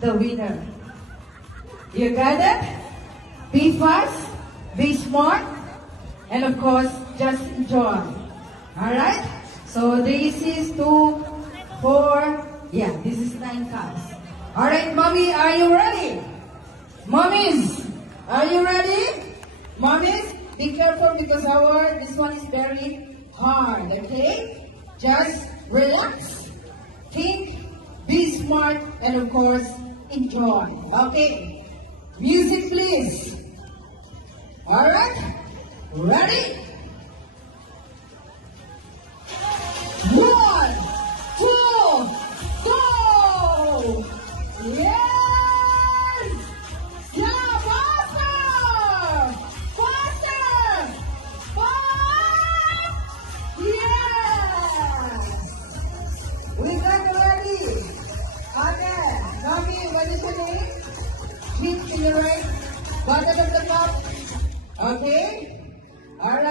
the winner. You got it? Be fast, be smart, and of course, just enjoy. Alright? So this is 2, 4, yeah, this is 9 cups. Alright, mommy, are you ready? Mommies, are you ready? Mommies, be careful because this one is very hard, okay? Just relax, think, be smart, and of course, enjoy. Okay? Music, please. Alright? Ready? 1, 2, go! Yes! Yeah, faster! Faster! Fast! Yes! We got ready. Okay. Mommy, what is your name? Hit to the right. Bottom of the cup. Okay? Alright.